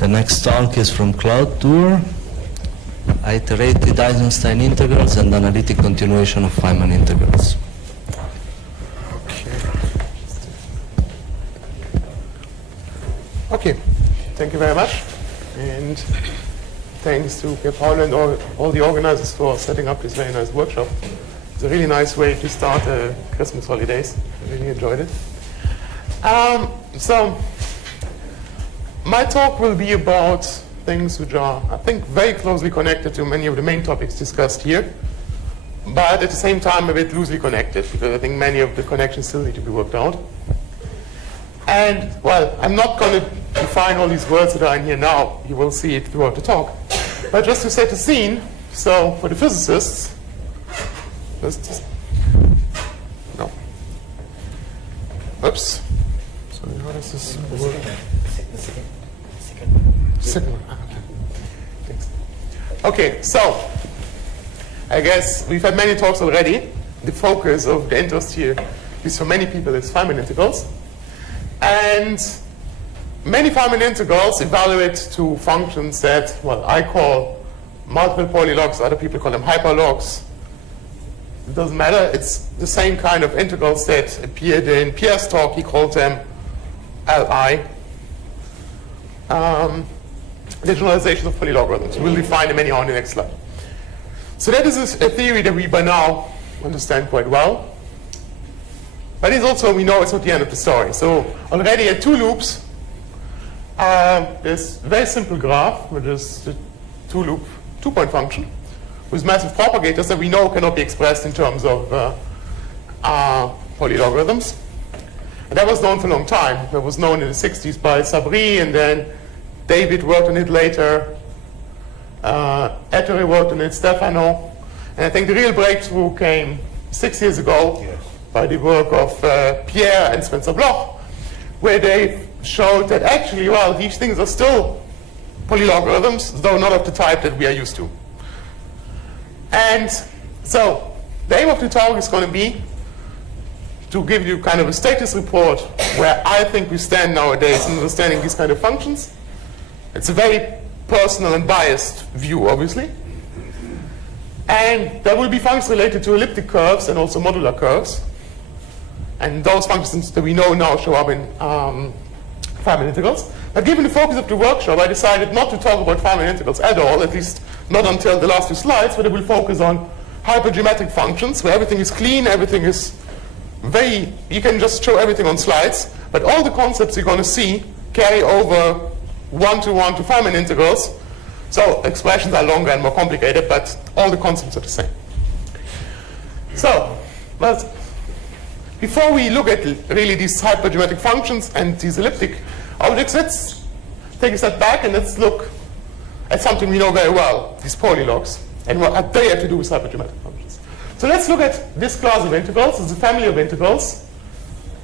The next talk is from Claude Duhr, Iterated Eisenstein integrals and analytic continuation of Feynman integrals. Okay, thank you very much. And thanks to Paul and all the organizers for setting up this very nice workshop. It's a really nice way to start the Christmas holidays. I really enjoyed it. So my talk will be about things which are, I think, very closely connected to many of the main topics discussed here, but at the same time a bit loosely connected, because I think many of the connections still need to be worked out. And, well, I'm not going to define all these words that are in here now. You will see it throughout the talk. But just to set the scene, so for the physicists, no. Oops. Sorry, how does this work? Second one. Okay. Thanks. Okay, so I guess we've had many talks already. The focus of the interest here is for many people is Feynman integrals. And many Feynman integrals evaluate two functions that, well, I call multiple polylogs, other people call them hyperlogs. It doesn't matter, it's the same kind of integrals that appeared in Pierre's talk. He called them Li. The generalization of polylogarithms. We'll define them anyhow in the next slide. So that is a theory that we by now understand quite well. But it's also, we know it's not the end of the story. So already at two loops, this very simple graph, which is the two-loop, two-point function, with massive propagators that we know cannot be expressed in terms of polylogarithms. And that was known for a long time. That was known in the 60s by Sabri, and then David worked on it later. Ettore worked on it, Stefano. And I think the real breakthrough came 6 years ago by the work of Pierre and Spencer Bloch, where they showed that actually, well, these things are still polylogarithms, though not of the type that we are used to. And so the aim of the talk is going to be to give you kind of a status report where I think we stand nowadays in understanding these kind of functions. It's a very personal and biased view, obviously. And there will be functions related to elliptic curves and also modular curves. And those functions that we know now show up in Feynman integrals. But given the focus of the workshop, I decided not to talk about Feynman integrals at all, at least not until the last two slides, but I will focus on hypergeometric functions, where everything is clean, everything is very, you can just show everything on slides, but all the concepts you're going to see carry over one-to-one to Feynman integrals. So expressions are longer and more complicated, but all the concepts are the same. So, before we look at really these hypergeometric functions and these elliptic objects, let's take a step back and let's look at something we know very well, these polylogs, and what they have to do with hypergeometric functions. So let's look at this class of integrals. It's a family of integrals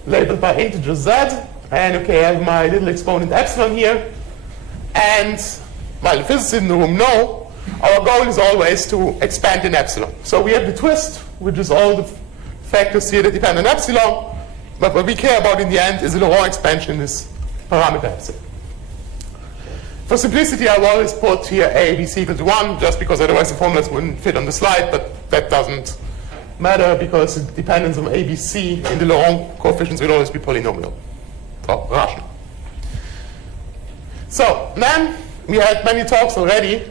labeled by integer z. And okay, I have my little exponent epsilon here. And while the physicists in the room know, our goal is always to expand in epsilon. So we have the twist, which is all the factors here that depend on epsilon. But what we care about in the end is the Laurent expansion in this parameter epsilon. For simplicity, I've always put here a, b, c equals 1, just because otherwise the formulas wouldn't fit on the slide, but that doesn't matter because the dependence on a, b, c in the Laurent coefficients will always be polynomial, or rational. So then we had many talks already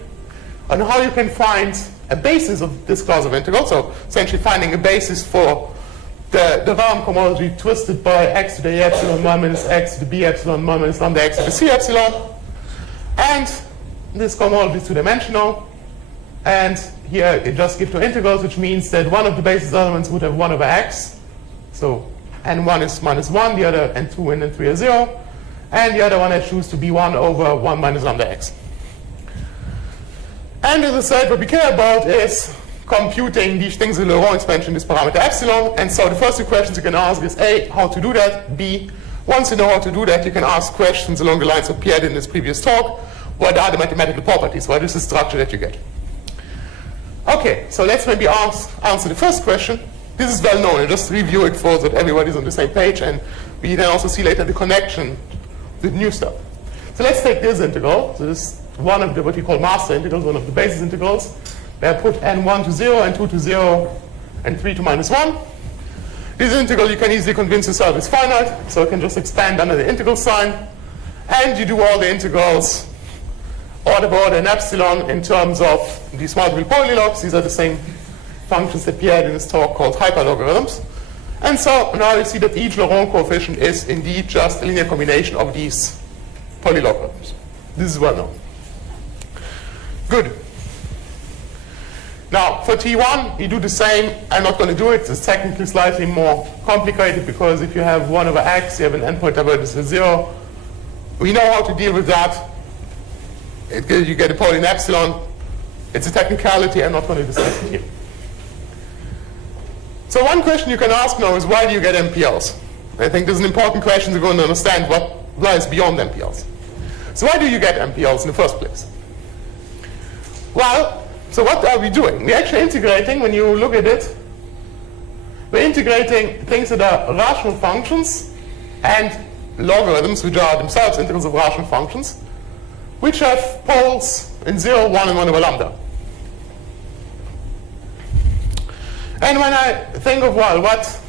on how you can find a basis of this class of integrals, so essentially finding a basis for the Rahm cohomology twisted by x to the a epsilon 1 minus x to the b epsilon 1 minus lambda x to the c epsilon. And this cohomology is two-dimensional. And here it just gives two integrals, which means that one of the basis elements would have 1 over x. So n1 is minus 1, the other n2 and n3 are 0. And the other one I choose to be 1 over 1 minus lambda x. And as I said, what we care about is computing these things in the Laurent expansion, this parameter epsilon. And so the first two questions you can ask is A, how to do that? B, once you know how to do that, you can ask questions along the lines of Pierre did in his previous talk. What are the mathematical properties? What is the structure that you get? Okay, so let's maybe answer the first question. This is well known. I'll just review it so that everybody's on the same page. And we then also see later the connection with new stuff. So let's take this integral. So this is one of the what we call master integrals, one of the basis integrals, where I put n1 to 0, n2 to 0, and 3 to minus 1. This integral you can easily convince yourself is finite, so you can just expand under the integral sign, and you do all the integrals order by order and epsilon in terms of these multiple polylogs. These are the same functions that Pierre had in his talk called hyperlogarithms. And so now you see that each Laurent coefficient is indeed just a linear combination of these polylogarithms. This is well known. Good. Now, for T1, you do the same. I'm not going to do it. It's technically slightly more complicated because if you have 1 over x, you have an endpoint divergence of 0. We know how to deal with that. You get a poly in epsilon. It's a technicality. I'm not going to discuss it here. So one question you can ask now is, why do you get MPLs? I think this is an important question to go and understand what lies beyond MPLs. So why do you get MPLs in the first place? Well, so what are we doing? We're actually integrating, when you look at it, we're integrating things that are rational functions and logarithms, which are themselves integrals of rational functions, which have poles in 0, 1, and 1 over lambda. And when I think of, well, what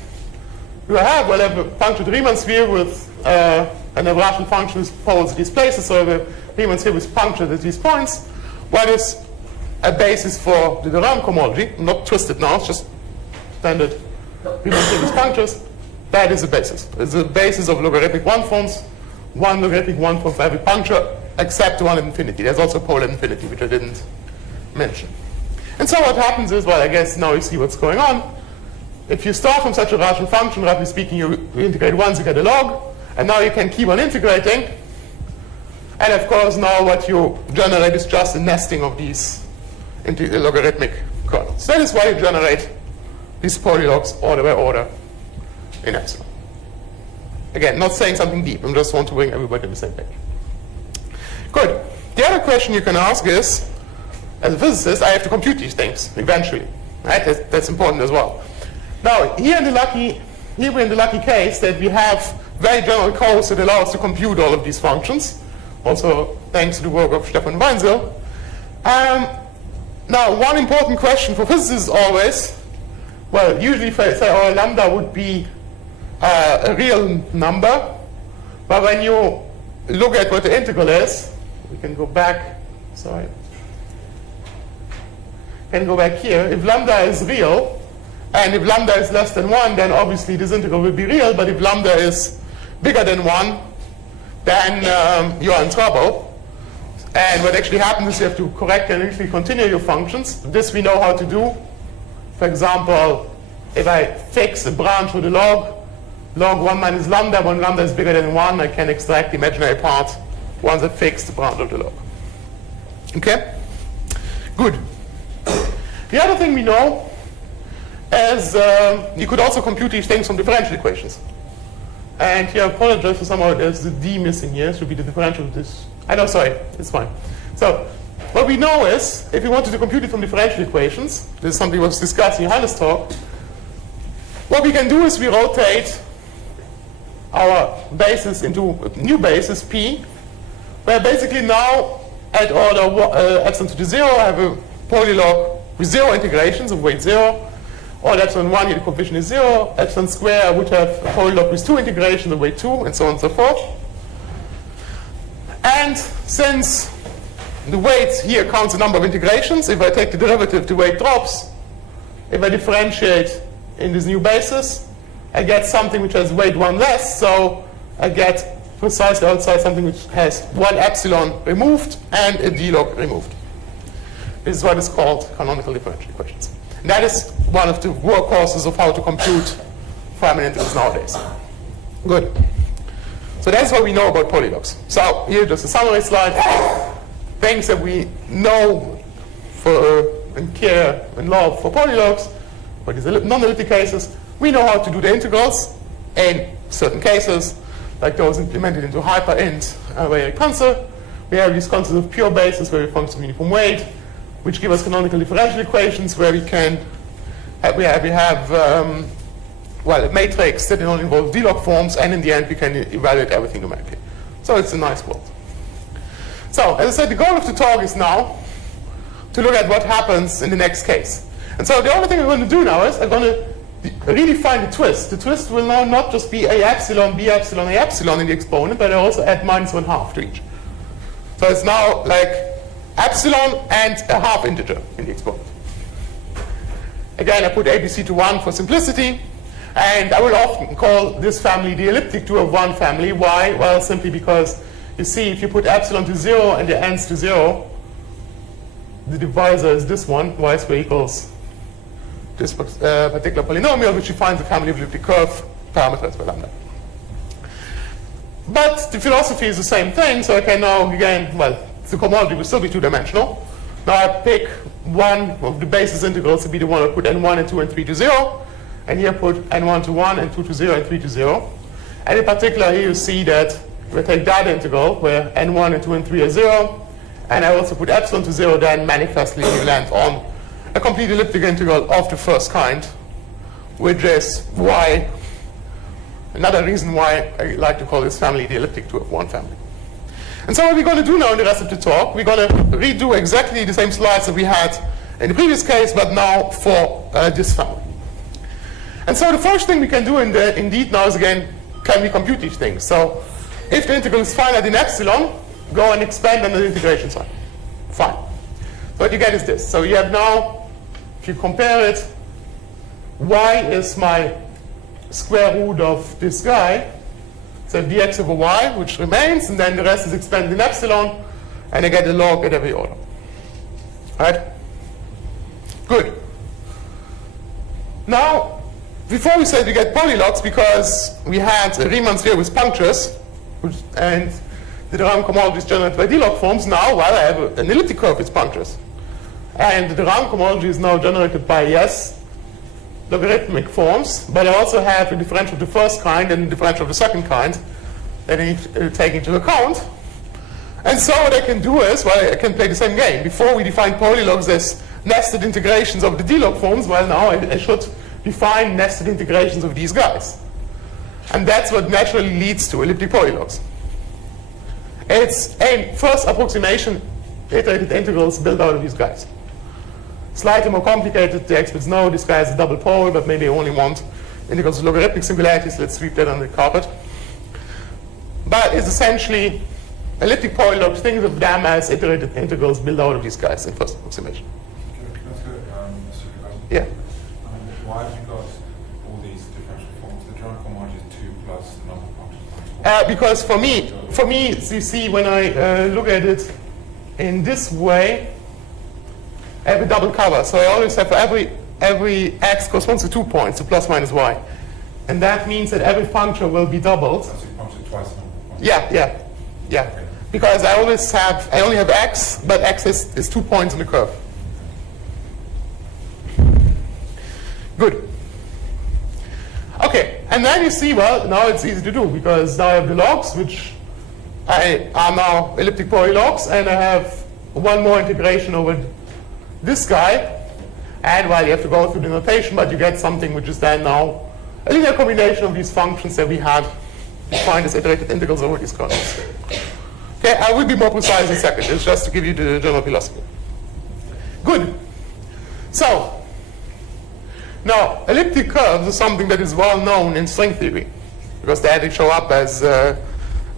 do I have? Well, I have a punctured Riemann sphere with and a rational function with poles at these places, so I have a Riemann sphere with punctured at these points. What is a basis for the de Rham cohomology? Not twisted now, it's just standard Riemann sphere with punctures. That is a basis. It's a basis of logarithmic 1 forms, one logarithmic 1 form for every puncture, except one at infinity. There's also a pole at infinity, which I didn't mention. And so what happens is, well, I guess now you see what's going on. If you start from such a rational function, roughly speaking, you integrate once, you get a log, and now you can keep on integrating. And of course, now what you generate is just a nesting of these logarithmic kernels. That is why you generate these polylogs order by order in epsilon. Again, not saying something deep. I just want to bring everybody to the same page. Good. The other question you can ask is, as a physicist, I have to compute these things eventually. Right? That's important as well. Now, here we're in the lucky case that we have very general codes that allow us to compute all of these functions. Also, thanks to the work of Stefan Weinzel. Now, one important question for physicists is always, well, usually if I say, oh, lambda would be a real number, but when you look at what the integral is, we can go back, sorry. Can go back here. If lambda is real, and if lambda is less than 1, then obviously this integral will be real, but if lambda is bigger than 1, then you are in trouble. And what actually happens is you have to correct and initially continue your functions. This we know how to do. For example, if I fix a branch with a log 1 minus lambda, when lambda is bigger than 1, I can extract the imaginary part once I fix the branch of the log. Okay? Good. The other thing we know is you could also compute these things from differential equations. And here I apologize for somehow there's the D missing here. It should be the differential of this. I know, sorry, it's fine. So what we know is, if we wanted to compute it from differential equations, this is something we was discussing in Hannes' talk, what we can do is we rotate our basis into a new basis, P, where basically now at order epsilon to the 0, I have a polylog with 0 integrations of weight 0. Or epsilon 1, here the coefficient is 0. Epsilon square, I would have a polylog with 2 integrations of weight 2, and so on and so forth. And since the weight here counts the number of integrations, if I take the derivative, the weight drops. If I differentiate in this new basis, I get something which has weight 1 less, so I get precisely outside something which has 1 epsilon removed and a d-log removed. This is what is called canonical differential equations. And that is one of the workhorses of how to compute Feynman integrals nowadays. Good. So that's what we know about polylogs. So here just a summary slide. Things that we know for and care and love for polylogs, for these non-elliptic cases. We know how to do the integrals in certain cases, like those implemented into hyper-int variable constant. We have these concepts of pure basis where we function uniform weight, which give us canonical differential equations where we can have well, a matrix that only involves d-log forms, and in the end we can evaluate everything numerically. So it's a nice world. So, as I said, the goal of the talk is now to look at what happens in the next case. And so the only thing I'm going to do now is I'm going to really find a twist. The twist will now not just be a epsilon, b epsilon, a epsilon in the exponent, but I also add minus 1/2 to each. So it's now like epsilon and a half integer in the exponent. Again, I put ABC to 1 for simplicity. And I will often call this family the elliptic 2 of 1 family. Why? Well, simply because you see, if you put epsilon to 0 and the n's to 0, the divisor is this one, y squared equals this particular polynomial, which defines the family of elliptic curve parameters by lambda. But the philosophy is the same thing, so I can now, again, well, the cohomology will still be two-dimensional. Now I pick one of the basis integrals to be the one I put n1 and 2 and 3 to 0. And here put n1 to 1 and 2 to 0 and 3 to 0. And in particular, here you see that if I take that integral, where n1 and 2 and 3 are 0, and I also put epsilon to 0, then manifestly we land on a complete elliptic integral of the first kind, which is why, another reason why I like to call this family the elliptic 2 of 1 family. And so what we're going to do now in the rest of the talk, we're going to redo exactly the same slides that we had in the previous case, but now for this family. And so the first thing we can do indeed now is, again, can we compute these things? So if the integral is finite in epsilon, go and expand on the integration sign. Fine. So what you get is this. So you have now, if you compare it, y is my square root of this guy, so dx over y, which remains, and then the rest is expanded in epsilon, and I get a log at every order. All right? Good. Now, before we said we get polylogs, because we had a Riemann sphere with punctures, and the Riemann cohomology is generated by D-log forms. Now, well, I have an elliptic curve with punctures. And the Riemann cohomology is now generated by, yes, logarithmic forms, but I also have a differential of the first kind and a differential of the second kind that I need to take into account. And so what I can do is, well, I can play the same game. Before we defined polylogs as nested integrations of the D-log forms, well, now I should define nested integrations of these guys. And that's what naturally leads to elliptic polylogs. It's a first approximation, iterated integrals built out of these guys. Slightly more complicated, the experts know this guy has a double pole, but maybe I only want integrals of logarithmic singularities. Let's sweep that under the carpet. But it's essentially elliptic polylogs. Think of them as iterated integrals built out of these guys in first approximation. That's good. Yeah. Why have you got all these differential forms? The Riemann cohomology is 2 plus the number of functions. Because for me, you see, when I look at it in this way, I have a double cover. So I always have for every x corresponds to 2 points, to plus minus y. And that means that every puncture will be doubled. So you puncture twice the number of functions. Yeah. Okay. Because I only have x, but x is 2 points in the curve. Good. Okay, and then you see, well, now it's easy to do, because now I have the logs, which are now elliptic polylogs, and I have one more integration over this guy. And, well, you have to go through the notation, but you get something which is then now a linear combination of these functions that we had defined as iterated integrals over these kernels. Okay, I will be more precise in a second. It's just to give you the general philosophy. Good. So, now, elliptic curves is something that is well known in string theory, because they show up as the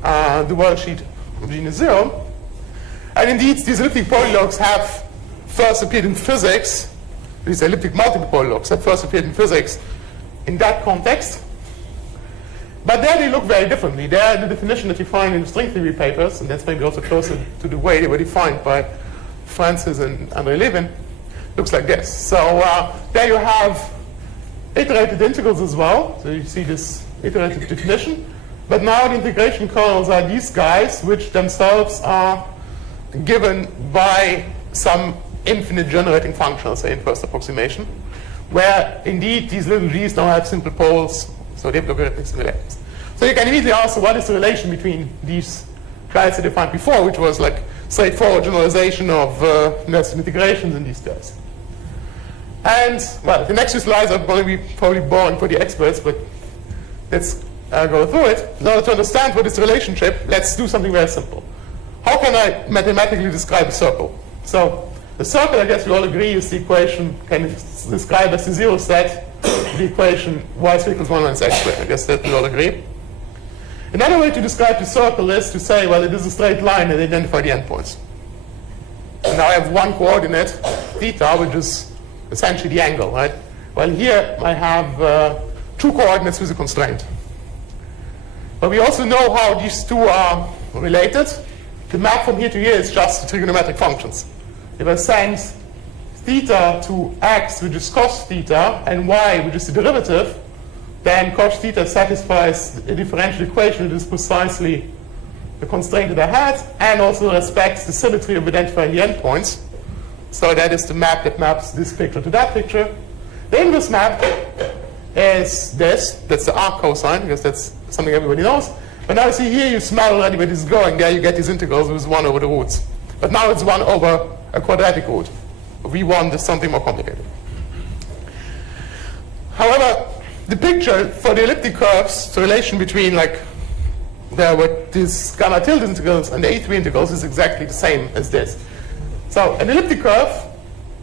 worldsheet of genus 0. And indeed, these elliptic polylogs have first appeared in physics. These elliptic multiple polylogs have first appeared in physics in that context. But there they look very differently. There, the definition that you find in the string theory papers, and that's maybe also closer to the way they were defined by Francis and André Levin, looks like this. So there you have iterated integrals as well. So you see this iterated definition. But now the integration kernels are these guys, which themselves are given by some infinite generating function, say in first approximation, where indeed these little g's now have simple poles, so they have logarithmic similarities. So you can immediately ask, what is the relation between these guys that I defined before, which was like straightforward generalization of nested integrations in these guys. And, well, the next few slides are going to be probably boring for the experts, but let's go through it. In order to understand what is the relationship, let's do something very simple. how can I mathematically describe a circle? So the circle, I guess we all agree, is the equation can describe as the zero set, the equation y equals 1 minus x squared. I guess that we all agree. Another way to describe the circle is to say, well, it is a straight line and identify the endpoints. And now I have one coordinate, theta, which is essentially the angle, right? Well, here I have two coordinates with a constraint. But we also know how these two are related. The map from here to here is just the trigonometric functions. If I send theta to x, which is cos theta, and y, which is the derivative, then cos theta satisfies a differential equation that is precisely the constraint that I had, and also respects the symmetry of identifying the endpoints. So that is the map that maps this picture to that picture. The inverse map is this. That's the arc cosine, because that's something everybody knows. But now you see here, you smell already where this is going. There you get these integrals with 1 over the roots. But now it's 1 over a quadratic root. V1 is something more complicated. However, the picture for the elliptic curves, the relation between these gamma tilde integrals and the A3 integrals is exactly the same as this. So an elliptic curve,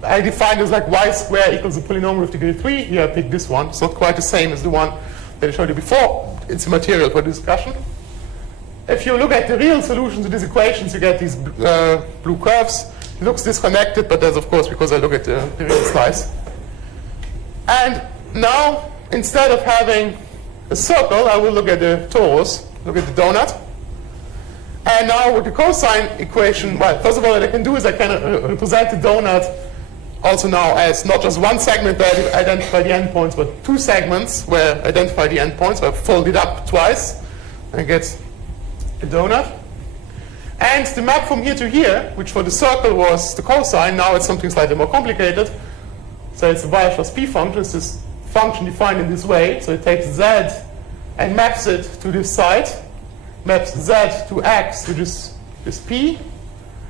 I define as like y squared equals a polynomial of degree 3. Here I pick this one. It's not quite the same as the one that I showed you before. It's material for discussion. If you look at the real solution to these equations, you get these blue curves. It looks disconnected, but that's of course because I look at the real slice. And now, instead of having a circle, I will look at the torus, look at the donut. And now with the cosine equation, well, first of all, what I can do is I can represent the donut also now as not just one segment where I identify the endpoints, but two segments where I identify the endpoints. So I fold it up twice and I get a donut. And the map from here to here, which for the circle was the cosine, now it's something slightly more complicated. So it's a y plus p function. It's this function defined in this way. So it takes z and maps it to this side, maps z to x, which is this p,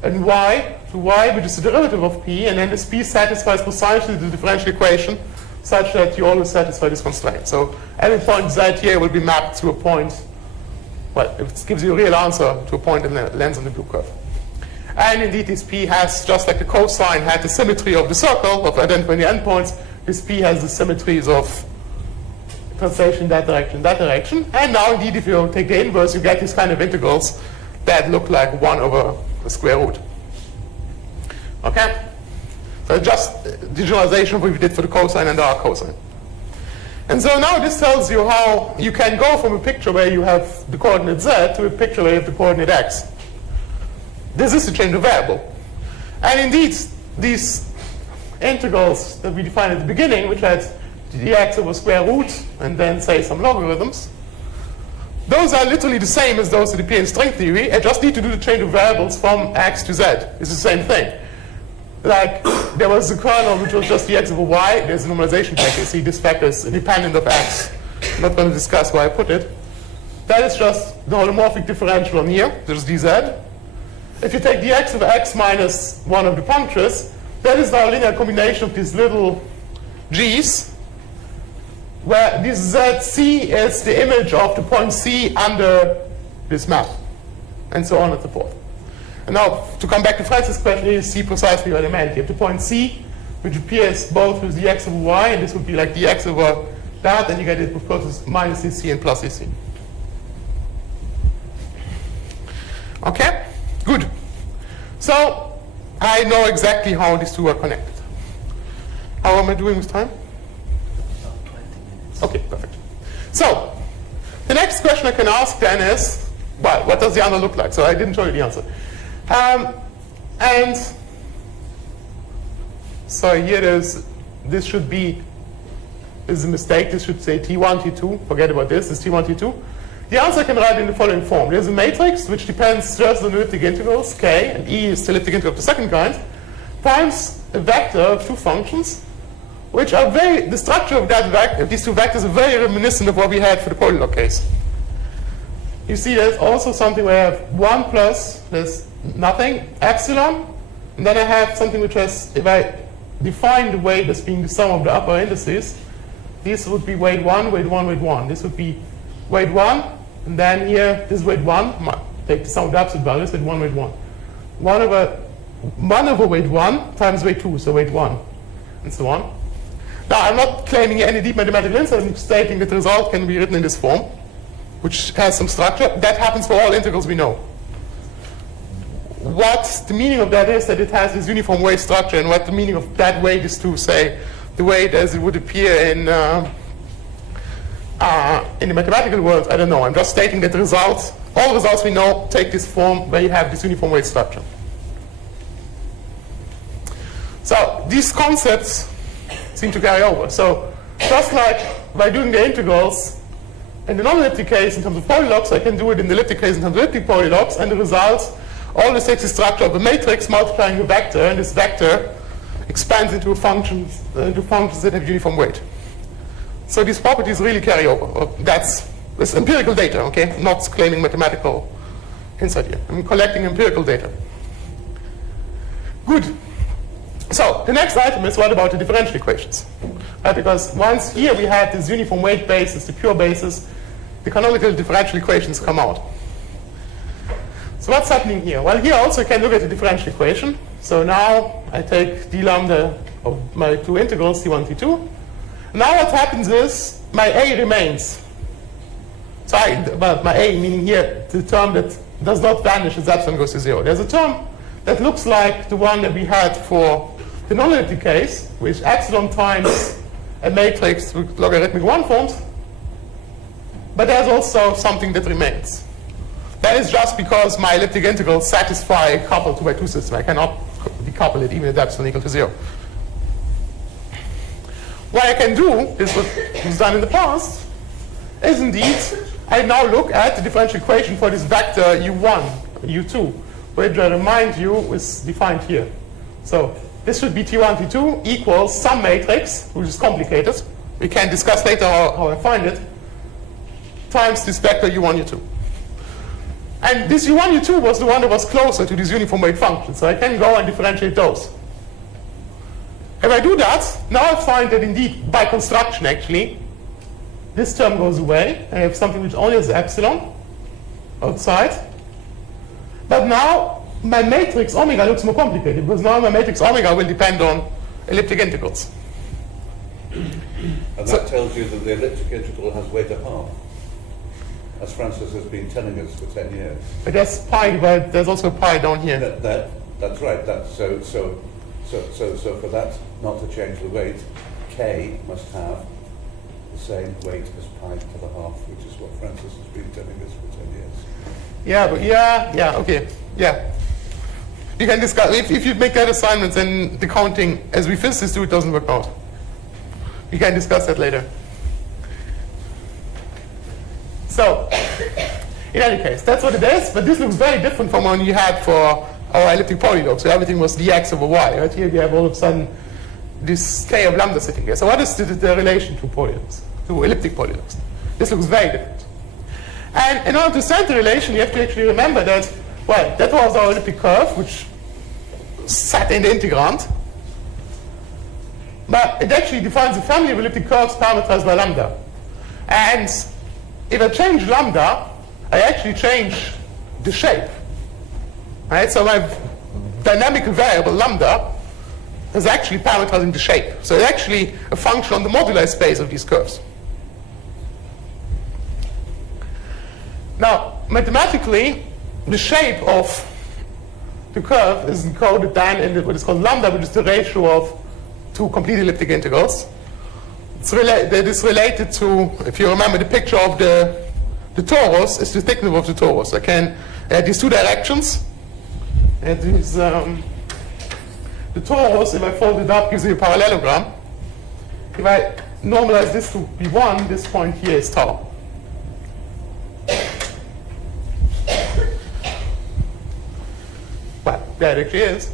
and y to y, which is the derivative of p, and then this p satisfies precisely the differential equation such that you always satisfy this constraint. So every point z here will be mapped to a point, well, it gives you a real answer to a point in the lens on the blue curve. And indeed, this p has, just like the cosine had the symmetry of the circle of identifying the endpoints, this p has the symmetries of translation in that direction. And now, indeed, if you take the inverse, you get these kind of integrals that look like 1 over the square root. Okay? So just the generalization of what we did for the cosine and the arc cosine. And so now this tells you how you can go from a picture where you have the coordinate z to a picture where you have the coordinate x. This is the change of variable. And indeed, these integrals that we defined at the beginning, which had dx over square root and then say some logarithms, those are literally the same as those that appear in string theory. I just need to do the change of variables from x to z. It's the same thing. Like, there was a kernel which was just dx over y. There's a normalization factor. You see, this factor is independent of x. I'm not going to discuss why I put it. That is just the holomorphic differential on here. There's dz. If you take dx over x minus one of the punctures, that is now a linear combination of these little g's, where this zc is the image of the point c under this map, and so on and so forth. And now, to come back to Francis' question, you see precisely what I meant. You have the point c, which appears both with dx over y, and this would be like dx over that, and you get it, of course, as minus cc and plus cc. Okay? Good. So, I know exactly how these two are connected. How am I doing with time? About 20 minutes. Okay, perfect. So, the next question I can ask then is, well, what does the answer look like? So I didn't show you the answer. And so here this should be, this is a mistake. This should say T1, T2. Forget about this. It's T1, T2. The answer I can write in the following form. There's a matrix which depends just on elliptic integrals, k, and E is the elliptic integral of the second kind, times a vector of two functions, which are the structure of that vector, of these two vectors are very reminiscent of what we had for the polylog case. You see there's also something where I have 1 plus, there's nothing, epsilon, and then I have something which has, if I define the weight as being the sum of the upper indices, this would be weight 1, weight 1, weight 1. This would be weight 1, and then here, this is weight 1, take the sum of the absolute values with 1 weight 1. 1 over weight 1 times weight 2, so weight 1, and so on. Now, I'm not claiming any deep mathematical insight. I'm stating that the result can be written in this form, which has some structure. That happens for all integrals we know. What the meaning of that is that it has this uniform weight structure, and what the meaning of that weight is to say the weight as it would appear in the mathematical world, I don't know. I'm just stating that the results, all results we know, take this form where you have this uniform weight structure. So these concepts seem to carry over. So just like by doing the integrals in the non-elliptic case in terms of polylogs, I can do it in the elliptic case in terms of elliptic polylogs, and the result always takes the structure of a matrix multiplying a vector, and this vector expands into functions that have uniform weight. So these properties really carry over. That's empirical data, okay? I'm not claiming mathematical insight here. I'm collecting empirical data. Good. So the next item is what about the differential equations? Because once here we have this uniform weight basis, the pure basis, the canonical differential equations come out. So what's happening here? Well, here also you can look at the differential equation. So now I take d lambda of my two integrals, t1, t2. Now what happens is my a remains. Sorry, well, my a meaning here the term that does not vanish as epsilon goes to 0. There's a term that looks like the one that we had for the non-elliptic case, which epsilon times a matrix with logarithmic 1 forms. But there's also something that remains. That is just because my elliptic integrals satisfy a couple 2 by 2 system. I cannot decouple it even at epsilon equal to 0. What I can do, this was done in the past, is indeed I now look at the differential equation for this vector u1, u2, which I remind you is defined here. So this should be t1, t2 equals some matrix, which is complicated. We can discuss later how I find it, times this vector u1, u2. And this u1, u2 was the one that was closer to this uniform weight function, so I can go and differentiate those. If I do that, now I find that indeed, by construction actually, this term goes away, and I have something which only has epsilon outside. But now my matrix omega looks more complicated, because now my matrix omega will depend on elliptic integrals. And that tells you that the elliptic integral has weight a half, as Francis has been telling us for 10 years. But there's pi, but there's also pi down here. That's right. So for that not to change the weight, k must have the same weight as pi to the half, which is what Francis has been telling us for 10 years. Yeah, but okay. You can discuss, if you make that assignment, then the counting, as we physicists do, it doesn't work out. We can discuss that later. So, in any case, that's what it is, but this looks very different from one you had for our elliptic polylog. So everything was dx over y. Right here we have all of a sudden this k of lambda sitting here. So what is the relation to polylogs, to elliptic polylogs? This looks very different. And in order to understand the relation, you have to actually remember that, well, that was our elliptic curve, which sat in the integrand. But it actually defines a family of elliptic curves parameterized by lambda. And if I change lambda, I actually change the shape. Right? So my dynamical variable lambda is actually parameterizing the shape. So it's actually a function on the modular space of these curves. Now, mathematically, the shape of the curve is encoded then in what is called lambda, which is the ratio of two complete elliptic integrals. That is related to, if you remember the picture of the torus, is the thickness of the torus. I can add these two directions. And this, the torus, if I fold it up, gives you a parallelogram. If I normalize this to B1, this point here is tau. Well, that actually is.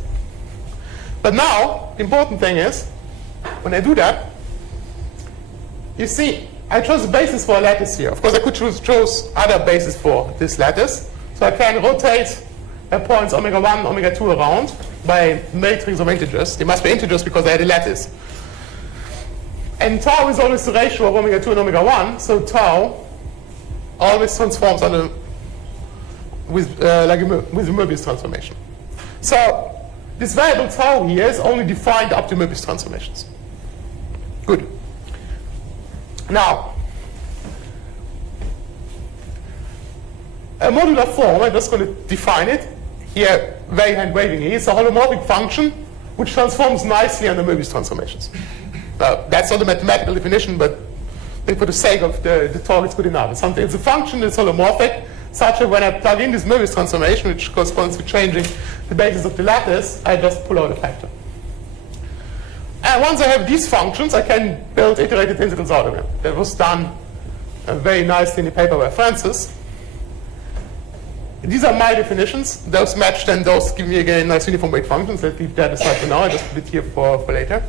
But now, the important thing is, when I do that, you see, I chose a basis for a lattice here. Of course, I could choose other bases for this lattice. So I can rotate points omega 1, omega 2 around by matrix of integers. They must be integers because I had a lattice. And tau is always the ratio of omega 2 and omega 1. So tau always transforms on a with the Möbius transformation. So this variable tau here is only defined up to Möbius transformations. Good. Now, a modular form, I'm just going to define it here very hand-wavingly. It's a holomorphic function which transforms nicely under Möbius transformations. That's not a mathematical definition, but for the sake of the talk, it's good enough. It's a function that's holomorphic, such that when I plug in this Möbius transformation, which corresponds to changing the basis of the lattice, I just pull out a factor. And once I have these functions, I can build iterated integrals out of them. That was done very nicely in the paper by Francis. These are my definitions. Those match, then those give me again nice uniform weight functions. Let's leave that aside for now. I just put it here for later.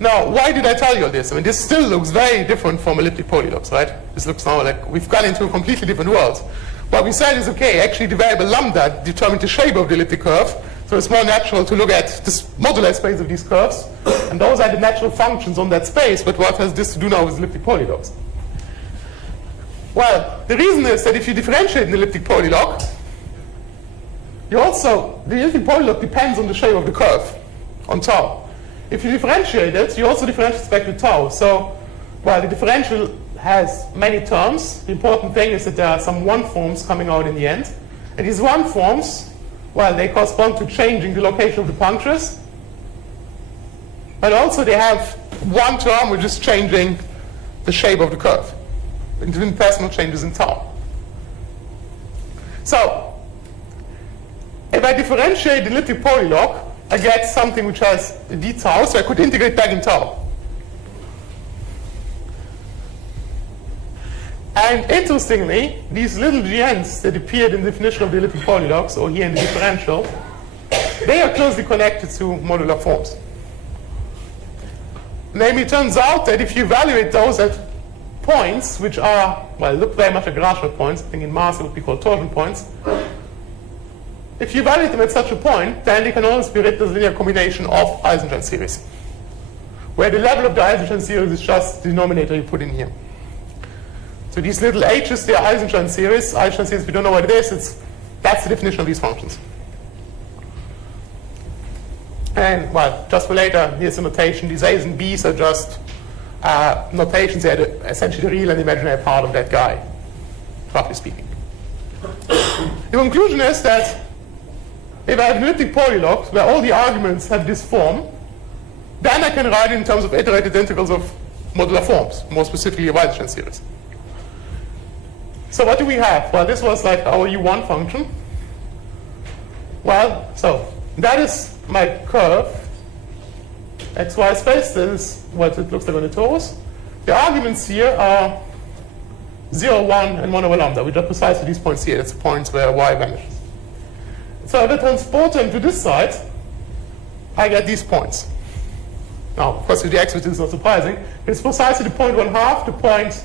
Now, why did I tell you all this? I mean, this still looks very different from elliptic polylogs, right? This looks now like we've gone into a completely different world. What we said is, okay, actually the variable lambda determines the shape of the elliptic curve, so it's more natural to look at this modular space of these curves, and those are the natural functions on that space, but what has this to do now with elliptic polylogs? Well, the reason is that if you differentiate an elliptic polylog, the elliptic polylog depends on the shape of the curve, on tau. If you differentiate it, you also differentiate back to tau. So, well, the differential has many terms. The important thing is that there are some one forms coming out in the end. And these one forms, well, they correspond to changing the location of the punctures. But also they have one term which is changing the shape of the curve, infinitesimal changes in tau. So, if I differentiate the elliptic polylog, I get something which has d tau, so I could integrate back in tau. And interestingly, these little GNs that appeared in the definition of the elliptic polylogs, or here in the differential, they are closely connected to modular forms. Namely, it turns out that if you evaluate those at points which are, well, look very much like rational points, I think in math it would be called torsion points. If you evaluate them at such a point, then they can always be written as a linear combination of Eisenstein series, where the level of the Eisenstein series is just the denominator you put in here. So these little h's, they are Eisenstein series. Eisenstein series, we don't know what it is. That's the definition of these functions. And, well, just for later, here's the notation. These a's and b's are just notations. They're essentially the real and imaginary part of that guy, roughly speaking. The conclusion is that if I have an elliptic polylog where all the arguments have this form, then I can write it in terms of iterated integrals of modular forms, more specifically of Eisenstein series. So what do we have? Well, this was like our U1 function. Well, so that is my curve, xy space. This is what it looks like on the torus. The arguments here are 0, 1, and 1 over lambda, which are precisely these points here. That's the points where y vanishes. So if I transport them to this side, I get these points. Now, of course, with the x, which is not surprising, it's precisely the point 1/2, the point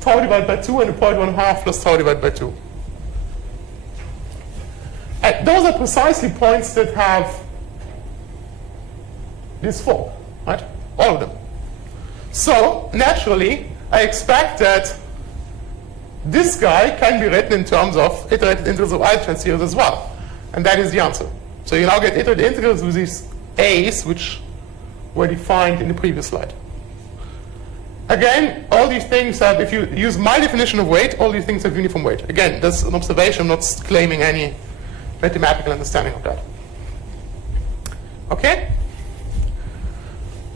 tau divided by 2, and the point 1/2 plus tau divided by 2. And those are precisely points that have this form, right? All of them. So, naturally, I expect that this guy can be written in terms of iterated integrals of Eisenstein series as well. And that is the answer. So you now get iterated integrals with these a's, which were defined in the previous slide. Again, all these things have, if you use my definition of weight, all these things have uniform weight. Again, that's an observation. I'm not claiming any mathematical understanding of that. Okay?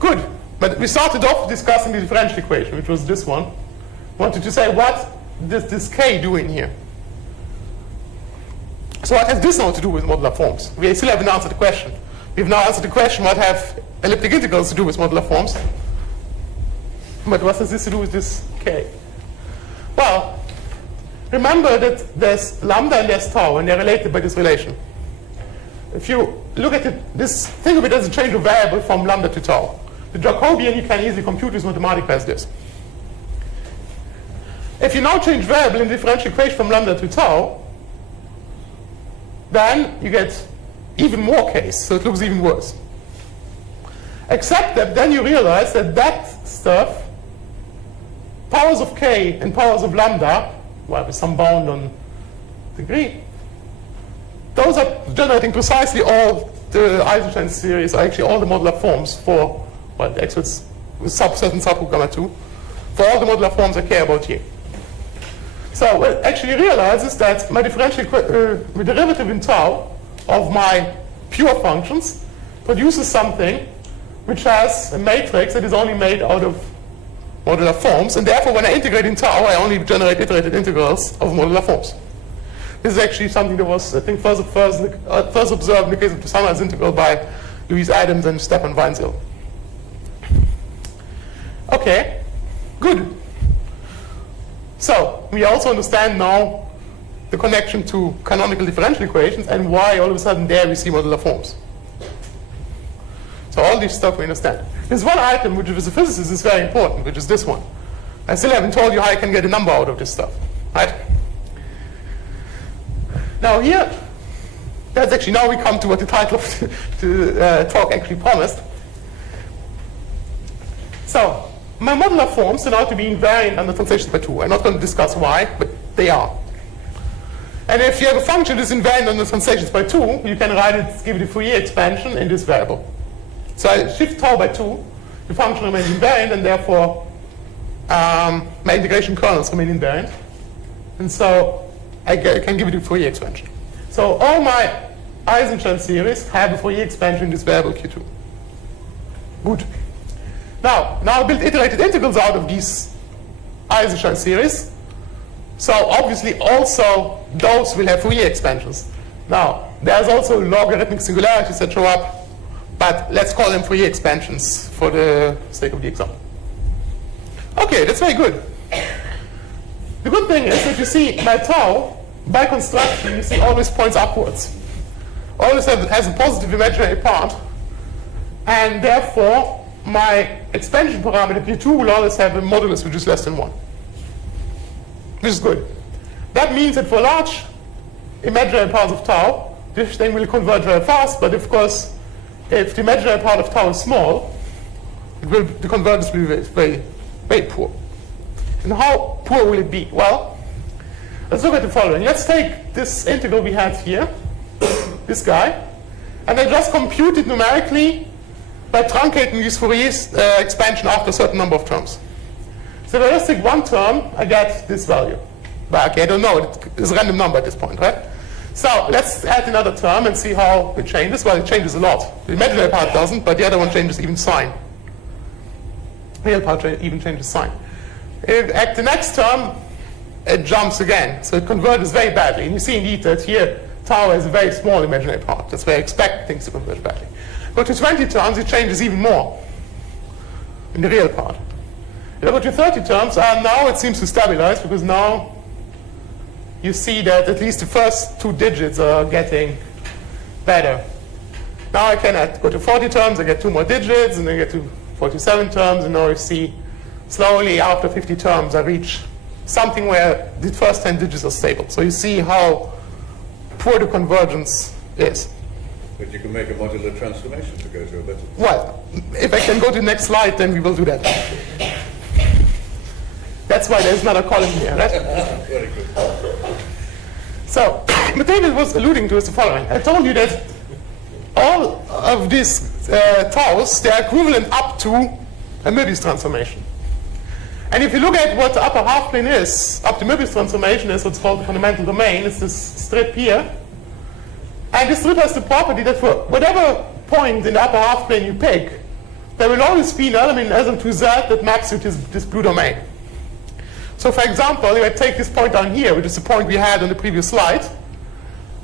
Good. But we started off discussing the differential equation, which was this one. Wanted to say, what does this k do in here? So what has this now to do with modular forms? We still haven't answered the question. We've now answered the question, what have elliptic integrals to do with modular forms? But what has this to do with this k? Well, remember that there's lambda and there's tau, and they're related by this relation. If you look at it, this, think of it as a change of variable from lambda to tau. The Jacobian you can easily compute with mathematics as this. If you now change variable in the differential equation from lambda to tau, then you get even more k's, so it looks even worse. Except that then you realize that that stuff, powers of k and powers of lambda, well, with some bound on degree. Those are generating precisely all the Eisenstein series, or actually all the modular forms for, well, the X with certain subgroup gamma 2, for all the modular forms I care about here. So what I actually realize is that my differential derivative in tau of my pure functions produces something which has a matrix that is only made out of modular forms, and therefore when I integrate in tau, I only generate iterated integrals of modular forms. This is actually something that was, I think, first observed in the case of the Summer's integral by Louise Adams and Stefan Weinzel. Okay, good. So we also understand now the connection to canonical differential equations and why all of a sudden there we see modular forms. So all this stuff we understand. There's one item which as a physicist is very important, which is this one. I still haven't told you how I can get a number out of this stuff, right? Now here, that's actually, now we come to what the title of the talk actually promised. So my modular forms turn out to be invariant under translation by 2. I'm not going to discuss why, but they are. And if you have a function that's invariant under translations by 2, you can write it, give it a Fourier expansion in this variable. So I shift tau by 2, the function remains invariant, and therefore my integration kernels remain invariant. And so I can give it a Fourier expansion. So all my Eisenstein series have a Fourier expansion in this variable Q2. Good. Now I build iterated integrals out of these Eisenstein series. So obviously also those will have Fourier expansions. Now there's also logarithmic singularities that show up, but let's call them Fourier expansions for the sake of the example. Okay, that's very good. The good thing is that you see my tau, by construction, you see always points upwards. Always has a positive imaginary part, and therefore my expansion parameter P2 will always have a modulus which is less than 1. Which is good. That means that for large imaginary parts of tau, this thing will converge very fast, but of course, if the imaginary part of tau is small, the convergence will be very, very poor. And how poor will it be? Well, let's look at the following. Let's take this integral we had here, this guy, and I just compute it numerically by truncating this Fourier expansion after a certain number of terms. So if I just take one term, I get this value. But okay, I don't know, it's a random number at this point, right? So let's add another term and see how it changes. Well, it changes a lot. The imaginary part doesn't, but the other one changes even sign. The real part even changes sign. At the next term, it jumps again. So it converges very badly. And you see indeed that here, tau has a very small imaginary part. That's where I expect things to converge badly. Go to 20 terms, it changes even more in the real part. If I go to 30 terms, now it seems to stabilize, because now you see that at least the first 2 digits are getting better. Now I can go to 40 terms, I get 2 more digits, and then get to 47 terms, and now you see slowly after 50 terms I reach something where the first 10 digits are stable. So you see how poor the convergence is. But you can make a modular transformation to go to a better. Well, if I can go to the next slide, then we will do that. That's why there's not a column here, right? Very good. So, what David was alluding to is the following. I told you that all of these taus, they are equivalent up to a Möbius transformation. And if you look at what the upper half plane is, up to Möbius transformation is what's called the fundamental domain. It's this strip here. And this strip has the property that for whatever point in the upper half plane you pick, there will always be an element SM2Z that maps to this blue domain. So for example, if I take this point down here, which is the point we had on the previous slide,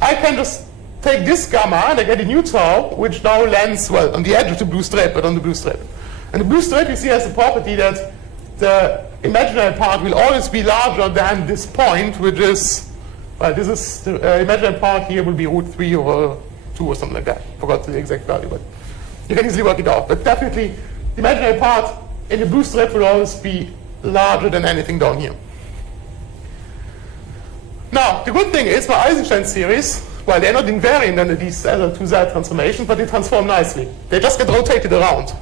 I can just take this gamma and I get a new tau, which now lands, well, on the edge of the blue strip, but on the blue strip. And the blue strip, you see, has the property that the imaginary part will always be larger than this point, which is, well, this is the imaginary part here will be √3 or 2 or something like that. Forgot the exact value, but you can easily work it out. But definitely, the imaginary part in the blue strip will always be larger than anything down here. Now, the good thing is my Eisenstein series, well, they're not invariant under these SL2Z transformations, but they transform nicely. They just get rotated around.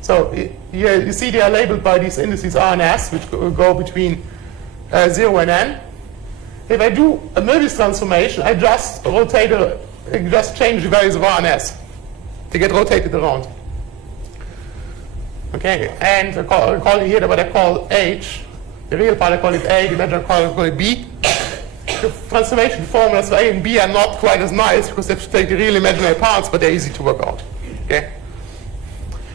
So here you see they are labeled by these indices R and S, which go between 0 and n. if I do a Mills transformation, I just just change the values of R and S. They get rotated around. Okay, and I call it here what I call H. The real part I call it A, the imaginary part I call it B. The transformation formulas for A and B are not quite as nice because they have to take the real imaginary parts, but they're easy to work out. Okay?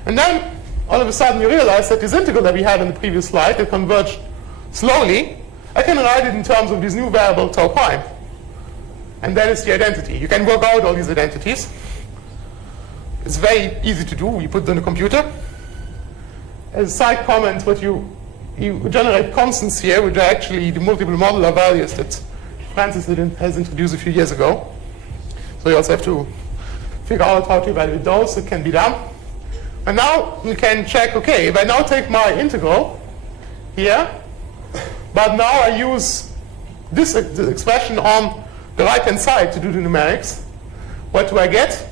And then all of a sudden you realize that this integral that we had in the previous slide, that converged slowly, I can write it in terms of this new variable tau prime. And that is the identity. You can work out all these identities. It's very easy to do. You put it on the computer. As a side comment, what you generate constants here, which are actually the multiple modular values that Francis has introduced a few years ago. So you also have to figure out how to evaluate those. It can be done. And now we can check, okay, if I now take my integral here, but now I use this expression on the right-hand side to do the numerics, what do I get?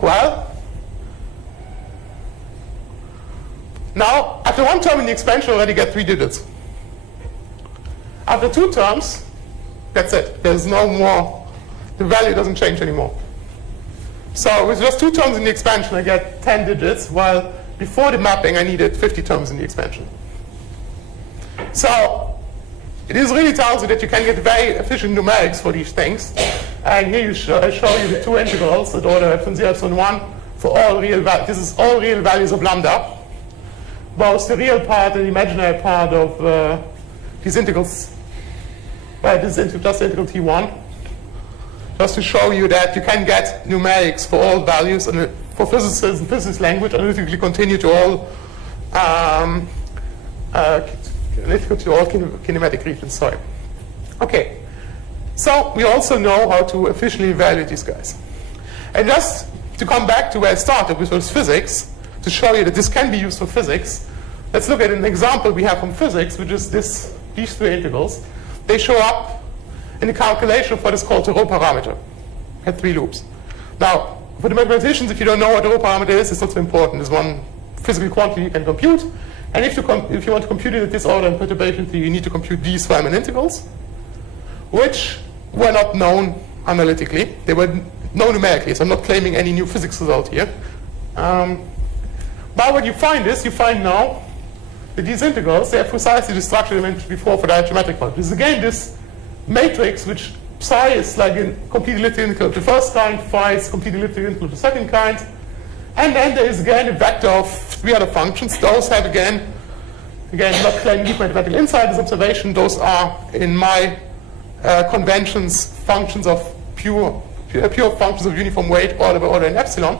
Well, now, after one term in the expansion, I already get 3 digits. After 2 terms, that's it. There's no more, the value doesn't change anymore. So with just 2 terms in the expansion, I get 10 digits, while before the mapping, I needed 50 terms in the expansion. So this really tells you that you can get very efficient numerics for these things. And here I show you the 2 integrals at order from 0 to 1 for all real values. This is all real values of lambda. Both the real part and the imaginary part of these integrals. Right, this is just integral T1. Just to show you that you can get numerics for all values, and for physicists and physics language, analytically continue to all kinematic regions. Sorry. Okay. So we also know how to efficiently evaluate these guys. And just to come back to where I started, which was physics, to show you that this can be used for physics, let's look at an example we have from physics, which is these 3 integrals. They show up in the calculation for what is called the rho parameter. Had 3 loops. Now, for the mathematicians, if you don't know what the rho parameter is, it's not so important. It's one physical quantity you can compute. And if you want to compute it at this order and perturbation theory, you need to compute these Feynman integrals, which were not known analytically. They were known numerically, so I'm not claiming any new physics result here. But what you find is, you find now that these integrals, they have precisely the structure I mentioned before for the geometric part. This is again this matrix which psi is like a complete elliptic integral of the first kind, phi is complete elliptic integral of the second kind. And then there is again a vector of 3 other functions. Those have again not claiming deep mathematical insight as observation. Those are, in my conventions, functions of pure functions of uniform weight, order by order, and epsilon.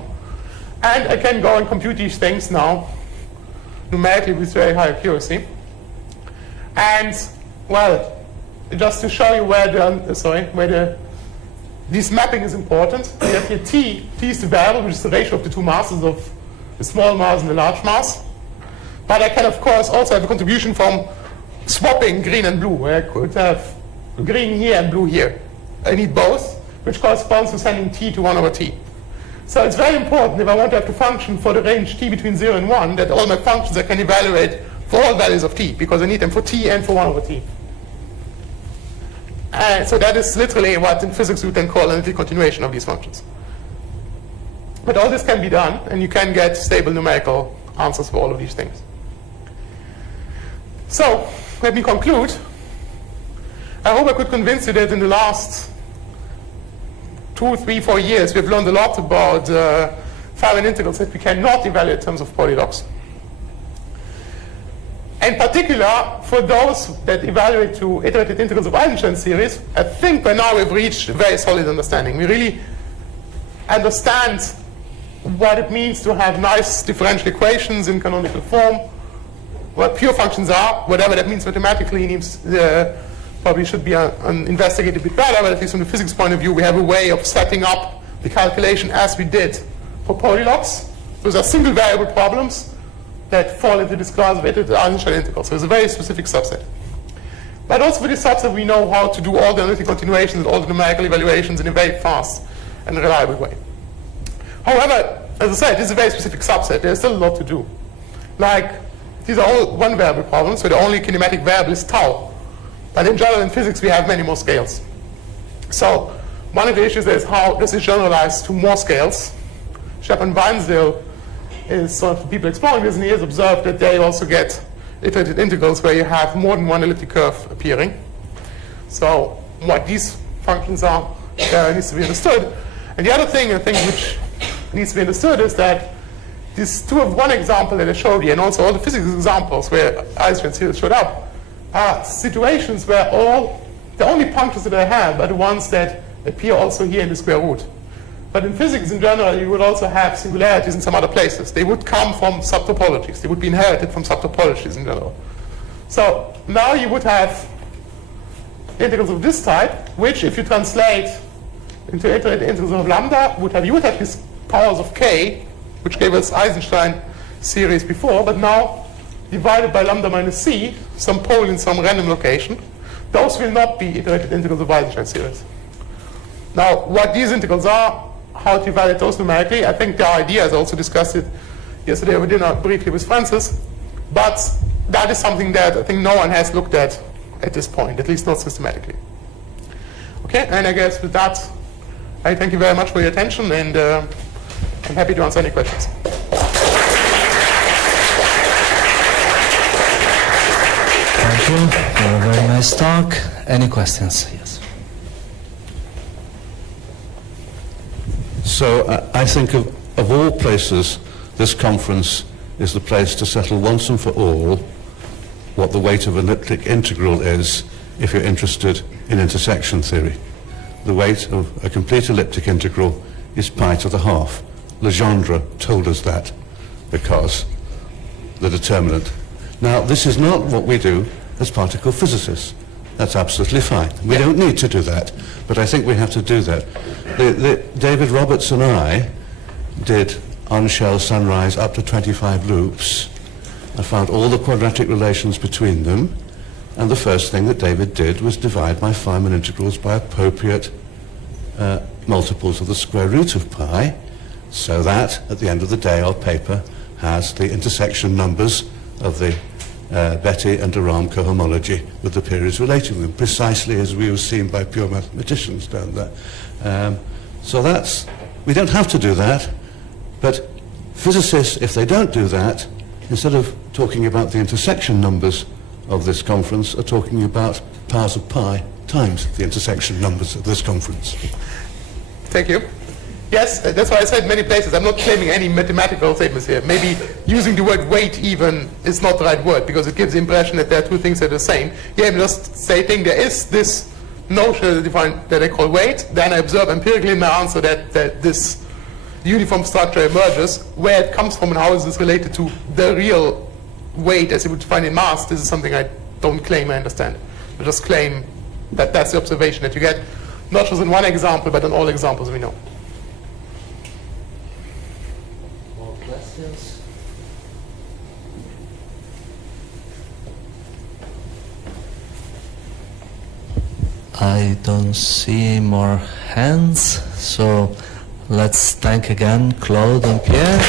And I can go and compute these things now numerically with very high accuracy. And, well, just to show you this mapping is important. We have here T is the variable, which is the ratio of the 2 masses of the small mass and the large mass. But I can, of course, also have a contribution from swapping green and blue, where I could have green here and blue here. I need both, which corresponds to sending T to 1 over T. So it's very important, if I want to have the function for the range T between 0 and 1, that all my functions I can evaluate for all values of T, because I need them for T and for 1 over T. So that is literally what in physics you can call analytic continuation of these functions. But all this can be done, and you can get stable numerical answers for all of these things. So let me conclude. I hope I could convince you that in the last 2, 3, 4 years, we've learned a lot about Feynman integrals that we cannot evaluate in terms of polylogs. In particular, for those that evaluate to iterated integrals of Eisenstein series, I think by now we've reached a very solid understanding. We really understand what it means to have nice differential equations in canonical form, what pure functions are, whatever that means mathematically needs, probably should be investigated a bit better, but at least from the physics point of view, we have a way of setting up the calculation as we did for polylogs. Those are single variable problems that fall into this class of iterated Eisenstein integrals. So it's a very specific subset. But also for this subset, we know how to do all the analytic continuations and all the numerical evaluations in a very fast and reliable way. However, as I said, this is a very specific subset. There's still a lot to do. Like, these are all one variable problems, so the only kinematic variable is tau. But in general, in physics, we have many more scales. So one of the issues is how this is generalized to more scales. Shep and Weinzel is sort of the people exploring this, and he has observed that they also get iterated integrals where you have more than one elliptic curve appearing. So what these functions are needs to be understood. And the other thing, I think, which needs to be understood is that these two of one example that I showed you, and also all the physics examples where Eisenstein series showed up, are situations where the only functions that I have are the ones that appear also here in the square root. But in physics in general, you would also have singularities in some other places. They would come from subtopologies. They would be inherited from subtopologies in general. So now you would have integrals of this type, which if you translate into iterated integrals of lambda, you would have these powers of k, which gave us Eisenstein series before, but now divided by lambda minus c, some pole in some random location. Those will not be iterated integrals of Eisenstein series. Now, what these integrals are, how to evaluate those numerically, I think the idea, I also discussed it yesterday over dinner briefly with Francis, but that is something that I think no one has looked at this point, at least not systematically. Okay, and I guess with that, I thank you very much for your attention, and I'm happy to answer any questions. Thank you for a very nice talk. Any questions? Yes. So I think of all places, this conference is the place to settle once and for all what the weight of an elliptic integral is if you're interested in intersection theory. The weight of a complete elliptic integral is pi to the half. Legendre told us that because the determinant. Now, this is not what we do as particle physicists. That's absolutely fine. We don't need to do that, but I think we have to do that. David Roberts and I did on-shell sunrise up to 25 loops. I found all the quadratic relations between them, and the first thing that David did was divide my Feynman integrals by appropriate multiples of the square root of pi, so that at the end of the day our paper has the intersection numbers of the Betty and de Rham cohomology with the periods relating them, precisely as we were seen by pure mathematicians down there. So that's, we don't have to do that, but physicists, if they don't do that, instead of talking about the intersection numbers of this conference, are talking about powers of pi times the intersection numbers of this conference. Thank you. Yes, that's why I said many places, I'm not claiming any mathematical statements here. Maybe using the word weight even is not the right word, because it gives the impression that there are two things that are the same. Here I'm just stating there is this notion that I call weight, then I observe empirically in my answer that this uniform structure emerges. Where it comes from and how is this related to the real weight as you would find in mass, this is something I don't claim I understand. I just claim that that's the observation that you get, not just in one example, but in all examples we know. More questions? I don't see more hands, so let's thank again Claude and Pierre.